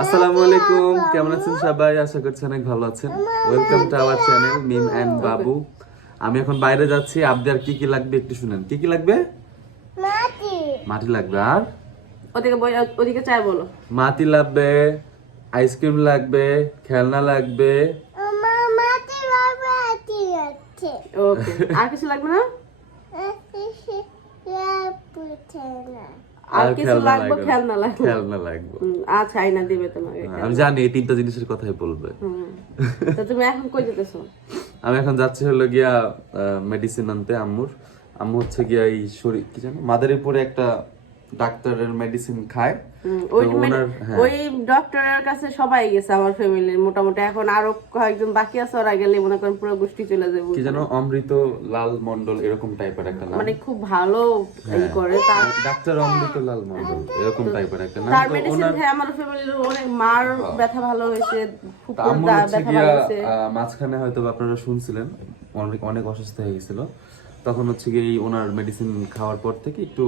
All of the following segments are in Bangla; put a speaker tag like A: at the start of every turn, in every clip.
A: আসসালামু আলাইকুম কেমন আছেন সবাই আশা করছি অনেক ভালো আছেন welcome to our channel Mim and Babu আমি এখন বাইরে যাচ্ছি আপনি আর কি কি লাগবে একটু শুনেন কি কি লাগবে
B: মাটি
A: মাটি লাগবে আর
C: ওদিকে বই ওদিকে চাই বলো
A: মাটি লাগবে আইসক্রিম লাগবে খেলনা লাগবে
B: মাটি আছে
C: ওকে আর কিছু লাগবে না আর কিছু লাগবে খেলনা লাগবে।
A: খেলনা লাগবে।
C: আচ্ছা আইনা দিবে তোমাকে
A: আমি জানি এই তিনটা জিনিসের কথাই বলবে।
C: তো তুমি এখন কই যেতেছো?
A: আমি এখন যাচ্ছি হলো গিয়া মেডিসিন আনতে আম্মুর। আম্মু হচ্ছে গিয়া এই শরীর কি জানো মাদারীপুরে একটা ডাক্তারের মেডিসিন খায়।
C: ওই মানে-
A: ওনার হ্যাঁ।
C: ওই ডক্টরের কাছে সবাই গেছে আমার ফ্যামিলির মোটামুটি। এখন আরও কয়েকজন বাকি আছে ওরা গেলে মনে করেন পুরো গোষ্ঠী চলে যাবে
A: কি অমৃত লাল মন্ডল এরকম টাইপের একটা নাম।
C: মানে খুব ভালো ই করে তার
A: ডাক্তার অমৃত লাল মন্ডল এরকম টাইপের একটা নাম।
C: তার মেডিসিন খেয়ে আমার ফ্যামিলির অনেক মার ব্যথা ভালো হয়েছে ফুপুর
A: হচ্ছে
C: ব্যথা ভালো হয়েছে
A: মাঝখানে হয়তো আপনারা শুনছিলেন অনেক অনেক অসুস্থ হয়ে গেছিল। তখন হচ্ছে গিয়ে এই ওনার মেডিসিন খাওয়ার পর থেকে একটু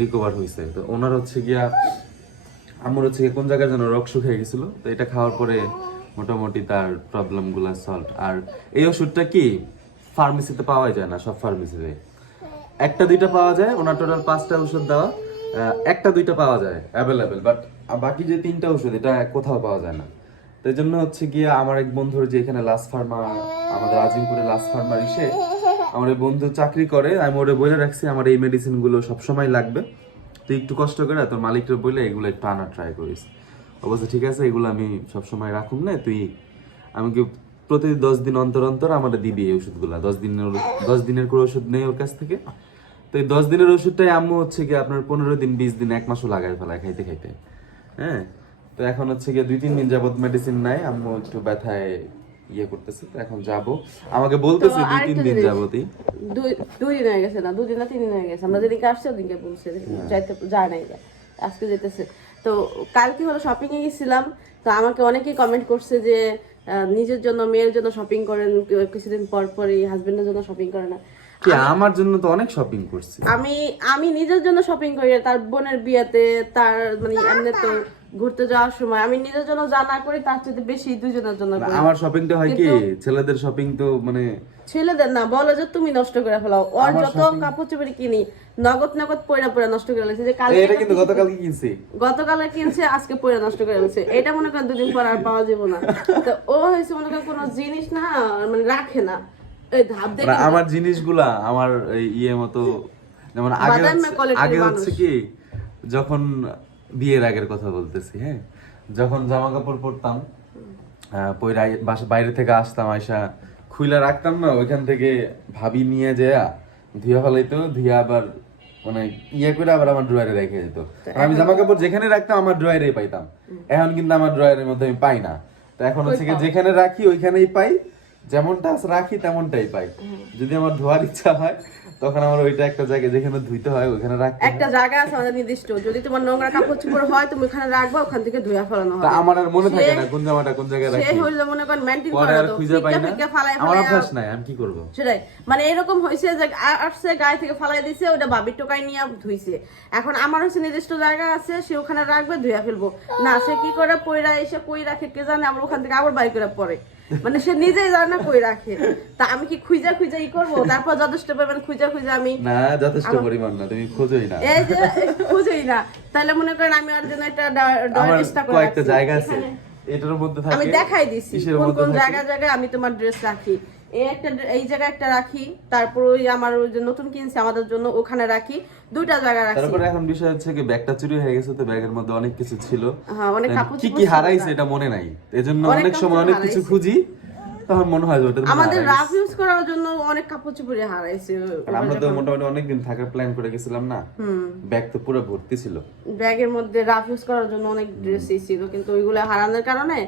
A: রিকভার হয়েছে তো ওনার হচ্ছে গিয়া আমার হচ্ছে কোন জায়গায় যেন রক শুকিয়ে গেছিল, তো এটা খাওয়ার পরে মোটামুটি তার প্রবলেমগুলা সলভ আর এই ওষুধটা কি ফার্মেসিতে পাওয়া যায় না, সব ফার্মেসিতে একটা, দুইটা পাওয়া যায়, ওনার টোটাল পাঁচটা ওষুধ দেওয়া একটা, দুইটা পাওয়া যায় অ্যাভেলেবেল বাট বাকি যে তিনটা ওষুধ, এটা কোথাও পাওয়া যায় না। তো এই জন্য হচ্ছে গিয়ে আমার এক বন্ধুর যে এখানে লাস্ট ফার্মা আমাদের আজিমপুরে লাস্ট ফার্মার ইসে আমার বন্ধু চাকরি করে, আমি ওরে বলে রাখছি, আমার এই মেডিসিনগুলো সবসময় লাগবে। তুই একটু কষ্ট করে তোর মালিককে বলে এগুলো একটু আনার ট্রাই করিস। অবশ্য ঠিক আছে, এগুলো আমি সবসময় রাখুন না, তুই আমাকে প্রতি দশ দিন অন্তর অন্তর আমাদের দিবি এই ওষুধগুলা। দশ দিনের দশ দিনের করে ওষুধ নেই ওর কাছ থেকে। তো এই দশ দিনের ওষুধটাই আম্মু হচ্ছে কি আপনার পনেরো দিন, বিশ দিন, এক মাসও লাগায় ফেলায় খাইতে খাইতে। হ্যাঁ? তো এখন হচ্ছে গিয়ে দুই, তিন দিন যাবত মেডিসিন নাই, আম্মু একটু ব্যথায় ইয়ে করতেছে তো এখন যাব। আমাকে বলতেছে দুই তিন দিন। যাবতই
C: দুই দুই দিন হয়ে গেছে না দুদিন না তিন দিন হয়ে গেছে। আমরা আসছি বলছে যাইতে যায় নাই আজকে যেতেছে। তো কালকে হলো শপিং এ গেছিলাম তো আমাকে অনেকেই কমেন্ট করছে যে নিজের জন্য মেয়ের জন্য শপিং করেন কিছুদিন পর পরই হাজবেন্ডের জন্য শপিং করে না।
A: কি আমার জন্য তো অনেক শপিং করছি।
C: আমি আমি নিজের জন্য শপিং করি তার বোনের বিয়েতে তার মানে এমনি তো ঘুরতে যাওয়ার সময়। আমি নিজের জন্য যা না করি তার চেয়ে বেশি দুইজনের জন্য করি।
A: আমার শপিংটা হয় কি ছেলেদের শপিং তো মানে
C: ছেলেদের না বলো যে তুমি নষ্ট করে ফেলাও। ওর যত কাপড় চোপড় কিনি নগদ নগদ পয়রা পয়রা নষ্ট করে ফেলেছে। যে কালকে
A: এটা কিন্তু গতকালকে কিনছি।
C: গতকালে কিনছে আজকে পয়রা নষ্ট করে ফেলছে। এটা মনে করেন দুদিন পর আর পাওয়া যাবে না। তো ও হয়েছে মনে করেন কোনো জিনিস না মানে রাখে না। এই ধাপ
A: মানে
C: দেখে
A: আমার জিনিসগুলা আমার এই ইয়ে মতো যেমন আগে আগে হচ্ছে কি যখন বিয়ের আগের কথা বলতেছি হ্যাঁ? যখন জামা কাপড় পরতাম বাসা বাইরে থেকে আসতাম আয়সা খুইলা রাখতাম না ওইখান থেকে ভাবি নিয়ে যেয়া ধুয়া ফেলাইতো ধুয়া আবার মানে ইয়ে করে আবার আমার ড্রয়ারে রেখে যেত আমি জামা কাপড় যেখানে রাখতাম আমার ড্রয়ারে পাইতাম। এখন কিন্তু আমার ড্রয়ারের মধ্যে আমি পাই না। তো এখন হচ্ছে যেখানে রাখি ওইখানেই পাই। যেমনটা রাখি তেমনটাই পাই। যদি আমার ধোয়ার ইচ্ছা হয় তখন আমার ওইটা একটা জায়গায় যেখানে ধুইতে হয় ওইখানে রাখতে
C: একটা জায়গা আছে আমাদের নির্দিষ্ট। যদি তোমার নোংরা কাপড় চোপড় হয় তুমি ওখানে রাখবা ওখান থেকে ধুয়া ফেলানো হবে।
A: আমার আর মনে থাকে না কোন জামাটা কোন জায়গায় রাখি
C: সে
A: রাখি।
C: হইলে মনে করেন
A: পরে
C: করে তো
A: খুঁজে পাই না। আমার অভ্যাস নাই আমি কি করব?
C: সেটাই। মানে এরকম হয়েছে যে আসছে গায়ে থেকে ফালাই দিছে ওটা বাবির টোকাই নিয়ে ধুইছে। এখন আমার হচ্ছে নির্দিষ্ট জায়গা আছে সে ওখানে রাখবে ধুয়া ফেলব। না সে কি করে পয়রা এসে কই রাখে কে জানে আমরা ওখান থেকে আবার বাই করে পরে। মানে সে নিজেই জানে না কই রাখে। তা আমি কি খুঁজা খুঁজা ই করব? তারপর যথেষ্ট পরিমাণ খুঁজা খুঁজা আমি
A: না যথেষ্ট পরিমাণ না তুমি খুঁজোই না।
C: এই যে খুঁজোই না। তাহলে মনে করেন আমি আর জন্য একটা ডয়েস্টা করে
A: কয়েকটা জায়গা আছে এটার মধ্যে থাকে আমি
C: দেখাই দিছি কোন কোন
A: জায়গা
C: জায়গা জায়গায় আমি তোমার ড্রেস রাখি। এই একটা এই জায়গায় একটা রাখি তারপর ওই আমার ওই যে নতুন কিনছি আমাদের জন্য ওখানে রাখি দুইটা জায়গা রাখি
A: তারপরে এখন বিষয় হচ্ছে কি ব্যাগটা চুরি হয়ে গেছে তো ব্যাগের মধ্যে অনেক কিছু ছিল।
C: হ্যাঁ অনেক
A: কি কি হারাইছে এটা মনে নাই। এজন্য
C: অনেক
A: সময় অনেক কিছু খুঁজি। তখন মনে হয় যে ওটা
C: আমাদের রাফ ইউজ করার জন্য অনেক কাপড় চোপড় হারাইছে।
A: আমরা তো মোটামুটি অনেকদিন থাকার প্ল্যান করে গেছিলাম না। ব্যাগ তো পুরো ভর্তি ছিল।
C: ব্যাগের মধ্যে রাফ ইউজ করার জন্য অনেক ড্রেসই ছিল কিন্তু ওইগুলো হারানোর কারণে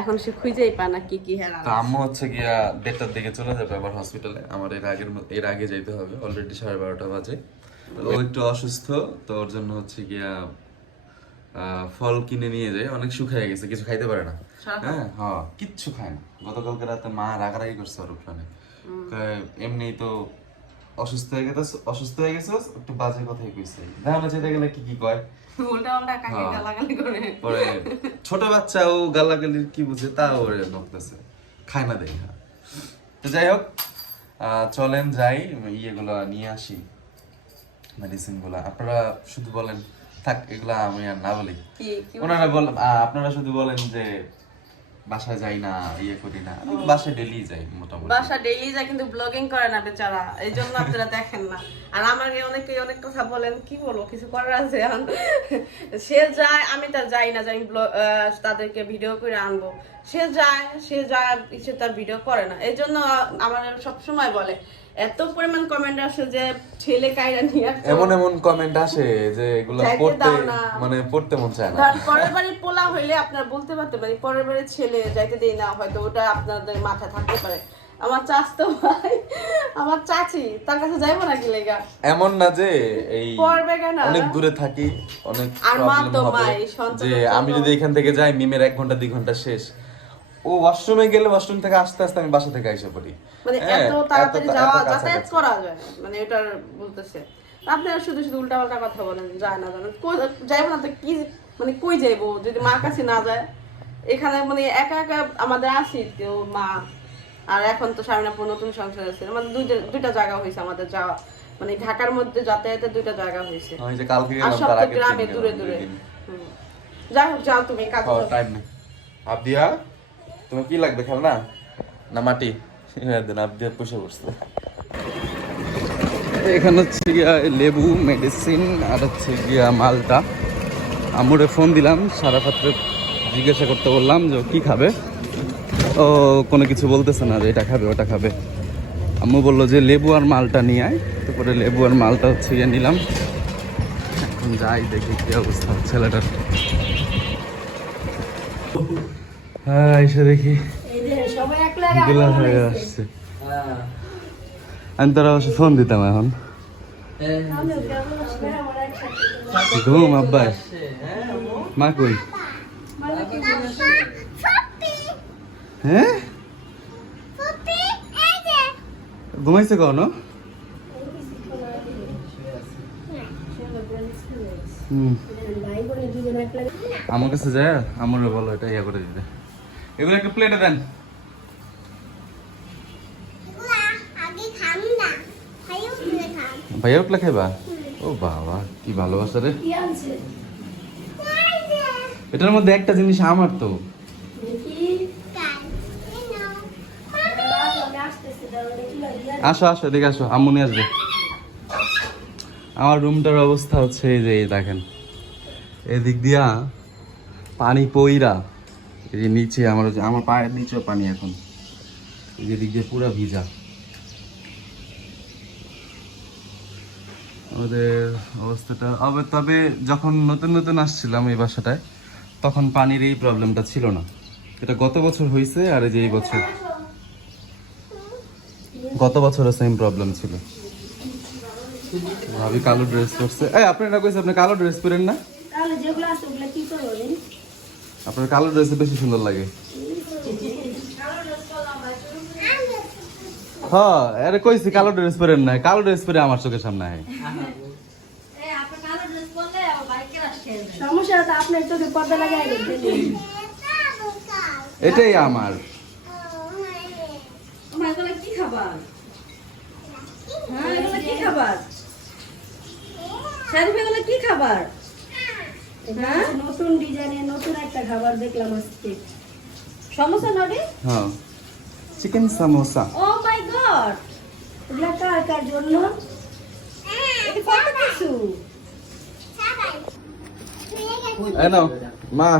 C: এখন সে খুঁজেই পায় না কি কি হারানো
A: আম্মু হচ্ছে গিয়া দেড়টার দিকে চলে যাবে আবার হসপিটালে আমার এর আগের এর আগে যাইতে হবে অলরেডি সাড়ে বারোটা বাজে। ও একটু অসুস্থ তো ওর জন্য হচ্ছে গিয়া ফল কিনে নিয়ে যায় অনেক শুকায় গেছে কিছু খাইতে পারে না। হ্যাঁ হ্যাঁ কিচ্ছু খায় না। গতকালকে রাতে মা রাগারাগি করছে ওর উপরে এমনি তো অসুস্থ হয়ে গেছে অসুস্থ হয়ে গেছে একটু বাজে কথাই কইছে। দেখানো যেতে গেলে কি কি কয়? হ্যাঁ। পরে ছোট বাচ্চা ও গালাগালি কি বুঝে তা ওরে বকতেছে। খায় না দেখা তো যাই হোক চলেন যাই ইয়েগুলো নিয়ে আসি। মেডিসিনগুলা। আপনারা শুধু বলেন থাক এগুলা আমি আর না বলি। ওনারা বল আপনারা শুধু বলেন যে বাসায় যাই না ইয়ে করি না। আমি বাসায় ডেলি যাই মোটামুটি।
C: বাসা ডেইলি যায় কিন্তু ব্লগিং করে না বেচারা। এই জন্য আপনারা দেখেন না। আর আমাকে অনেকে অনেক কথা বলেন কি বলব কিছু করার আছে এখন। সে যায় আমি তার যাই না যে আমি তাদেরকে ভিডিও করে আনব। সে যায় সে যায় সে তার ভিডিও করে না। এই জন্য আমার সব সময় বলে এত পরিমাণ কমেন্ট আসে যে ছেলে কাইরা নিয়ে
A: এমন এমন কমেন্ট আসে যে এগুলো পড়তে মানে পড়তে মন চায় না।
C: পরের বাড়ি পোলা হইলে আপনার বলতে পারতে পারি পরের বাড়ির ছেলে যাইতে দেই না হয়তো ওটা আপনাদের মাথায় থাকতে পারে। আমার চাচতো ভাই আমার চাচি তার কাছে যাইবো নাকি লেগা?
A: এমন না যে এই? অনেক দূরে থাকি অনেক
C: আর মা
A: প্রবলেম হবে। যে আমি যদি এখান থেকে যাই মিমের এক ঘণ্টা দুই ঘণ্টা শেষ। ও ওয়াশরুমে গেলে ওয়াশরুম থেকে আস্তে আস্তে আমি বাসা থেকে এসে পড়ি।
C: মানে
A: হ্যাঁ,
C: এত তাড়াতাড়ি যাওয়া যাতায়াত করা যায় মানে এটার বলতেছে। আপনারা শুধু শুধু কথা বলেন যায় না জানেন? যাইবো না তো কি মানে কই যাইবো? যদি মার কাছে না যায় এখানে মানে একা একা আমাদের মা আর এখন তো স্বামীনাপুর নতুন সংসার আছে। মানে দুইটা দুইটা জায়গা হয়েছে আমাদের যাওয়া। মানে ঢাকার মধ্যে যাতায়াতের দুইটা জায়গা হয়েছে
A: আমি যে কালকে
C: আর সব তো গ্রামে দূরে দূরে। যাই হোক যাও তুমি কাজ।
A: টাইম নেই। আবদিয়া? তোমার কি লাগবে খেলনা? না মাটি? হ্যাঁ বসে পড়ছে
D: এখানে হচ্ছে গিয়া লেবু মেডিসিন আর হচ্ছে গিয়া মালটা। আমুরে ফোন দিলাম সারা পাত্রে জিজ্ঞাসা করতে বললাম যে কি খাবে? ও কোনো কিছু বলতেছে না যে এটা খাবে, ওটা খাবে। আম্মু বলল যে লেবু আর মালটা নিয়ে আয়। তারপরে লেবু আর মালটা হচ্ছে গিয়ে নিলাম। এখন যাই দেখি কি অবস্থা ছেলেটার। হ্যাঁ এসে দেখি। হয়ে আসছে। আমি তোরা অবশ্য ফোন দিতাম এখন। ঘুম মা কই? হ্যাঁ? ঘুমাইছে কখন? হুম। আমার কাছে যায় আমার বলো এটা ইয়া করে দিতে। এগুলো একটা প্লেটে দেন।
B: আগে খাম না খাইও
D: ভাইয়া উঠলে খাইবা? ও বাবা কি ভালোবাসা রে। এটার মধ্যে একটা জিনিস আমার তো। আসো আসো এদিকে আসো আম্মু নিয়ে আসবে। আমার রুমটার অবস্থা হচ্ছে এই যে দেখেন। এদিক দিয়া পানি পইরা এই যে নিচে আমার আমার পায়ের নিচেও পানি এখন। এই যে দিয়ে পুরো ভিজা। আমাদের অবস্থাটা, আবার তবে যখন নতুন নতুন আসছিলাম এই বাসাটায়, তখন পানির এই প্রবলেমটা ছিল না। এটা গত বছর হয়েছে আর এই যে এই বছর। গত বছরও সেম প্রবলেম ছিল। ভাবি কালো ড্রেস পরছে। এই, আপনি না কইছে, আপনি কালো ড্রেস পরেন না?
B: তাহলে যেগুলো আছে
D: আপনার কালো ড্রেসে বেশি সুন্দর লাগে। হ্যাঁ আরে কইছি কালো ড্রেস পরেন না কালো ড্রেস পরে আমার চোখের সামনে আয় এটাই আমার।
C: কি খাবার? হ্যাঁ কি খাবার? কি খাবার?
B: নতুন ডিজাইনের নতুন একটা খাবার দেখলাম আজকে।
C: সমস্যা নড়ে
D: হ্যাঁ। Chicken samosa.
C: Oh my god
B: এগুলা কার কার জন্য?
C: এটা কত কিছু?
D: নাও মা।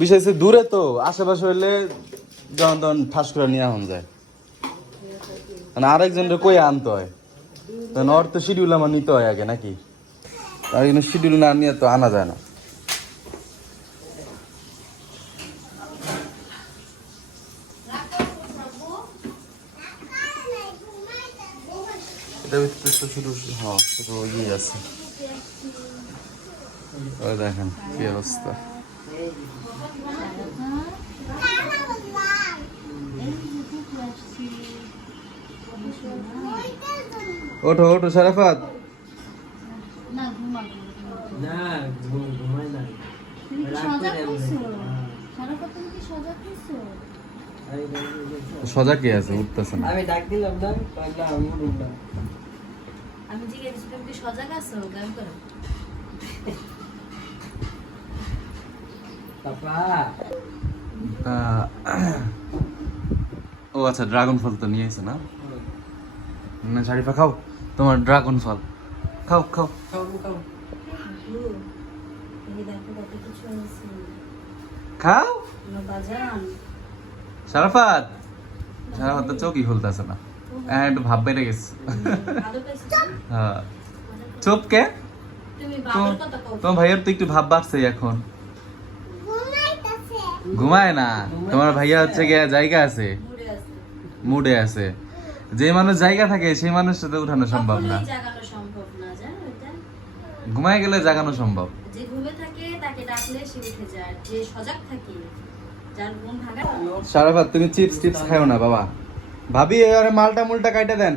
D: বিষয় দূরে তো আশেপাশে হইলে যখন তখন ঠাস করে নিয়ে আন যায়। মানে আরেকজনকে কই আনতে হয়? তখন ওর তো শিডিউল আমার নিতে হয় আগে নাকি? তার জন্য শিডিউল না নিয়ে তো আনা যায় না। এটা ভিতরে হ্যাঁ ইয়ে দেখেন কি অবস্থা
A: ওঠো ওঠো সারাফাত
E: না ঘুমা
F: না ঘুম ঘুমাই না
E: তুমি কি
F: রাগ
E: সজাগ
F: করে আমরা।
E: হইছো
F: হ্যাঁ।
E: সারাক্ষণ তুমি কি সজাগ হইছো
F: আমি ওঠো দিলাম।
A: সজা কে আছে? উঠতেছে না।
F: আমি ডাক দিলাম না পাগলা আমি উঠলাম
E: আমি জিজ্ঞেস তুমি সজাগ আছো? গান করো।
A: ও আচ্ছা ড্রাগন ফল তো নিয়ে এসে না? না শারিফা খাও। তোমার ড্রাগন ফল খাও খাও।
F: খাও?
A: সারাফাত? সারাফাত তো চোখই খুলতেছে না। হ্যাঁ একটু ভাব বেড়ে গেছে। হ্যাঁ। চোপ কে? তোমার ভাইয়ের তো একটু ভাব বাড়ছে এখন। ঘুমায় না। তোমার ভাইয়া হচ্ছে গিয়ে জায়গা আছে। মুডে আছে। যে মানুষ জায়গা থাকে সেই মানুষ সাথে উঠানো সম্ভব না। ঘুমায় গেলে জাগানো সম্ভব।
E: যে ঘুমে থাকে তাকে ডাকলে সে উঠে যায়। যে সজাগ থাকে যার ঘুম ভাঙা
A: সারাফাত তুমি চিপস টিপস খাও না বাবা। ভাবি এবারে মালটা মুলটা কাইটা দেন।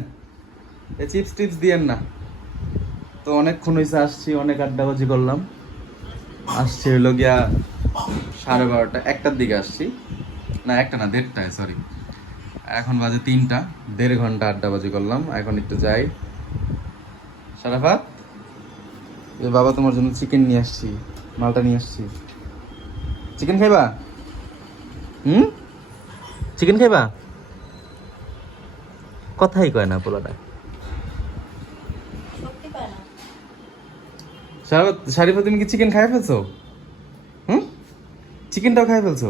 A: এ চিপস টিপস দিয়েন না। তো অনেকক্ষণ হয়েছে আসছি অনেক আড্ডাবাজি করলাম। আসছি হইল গিয়া সাড়ে বারোটা। একটার দিকে আসছি। না একটা না দেড়টায় সরি এখন বাজে তিনটা দেড় ঘণ্টা আড্ডা আড্ডাবাজি করলাম এখন একটু যাই। সারাফাত এ বাবা তোমার জন্য চিকেন নিয়ে আসছি মালটা নিয়ে আসছি। চিকেন খাইবা? হুম? চিকেন খাইবা? কথাই কয় না পোলাটা। শারিফা শারিফা তুমি কি চিকেন খাই ফেলছো? হুম? চিকেনটাও খাই ফেলছো?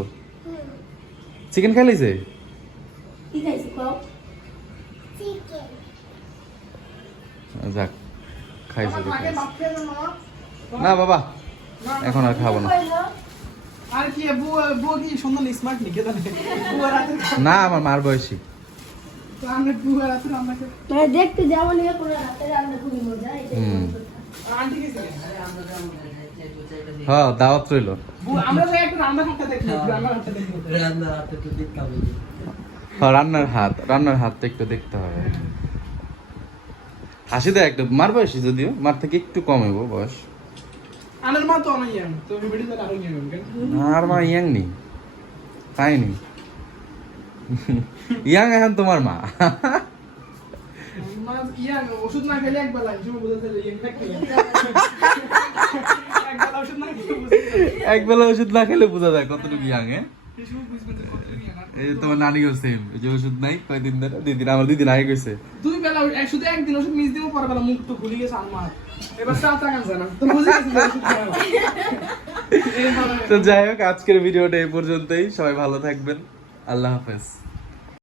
A: চিকেন খাই লাইছে
E: কি খাইছো কও
B: চিকেন
A: যাক খাইছে না বাবা এখন আর খাব না। না আমার মার বয়সী।
E: দেখতে যাব।
A: হ্যাঁ দাওয়াত রইল।
G: আমরা
A: রান্নার হাত রান্নার হাতটা একটু দেখতে হবে। হাসি দেয় একটু মার বয়সী যদিও মার থেকে একটু কম হইব বয়স।
G: আনার মা তো অনেক ইয়াং তো ভিডিও তো আরও ইয়াং
A: আর মা ইয়াং নি তাই নি ইয়াং এখন তোমার মা।
G: ইয়াং ওষুধ না খেলে একবার বুঝতে ইয়াং ওষুধ না
A: বোঝা যায়। কতটুকু ইয়াং এ তোমার নানিও সেম যে ওষুধ নাই কয়দিন ধরে দুই দিন আমার দুই দিন আগে গেছে।
G: দুই বেলা শুধু একদিন ওষুধ মিস দিব পরে বেলা মুখ তো খুলে গেছে আমার এবার চা চা বুঝে
A: তো যাই হোক আজকের ভিডিওটা এই পর্যন্তই। সবাই ভালো থাকবেন। আল্লাহ হাফেজ।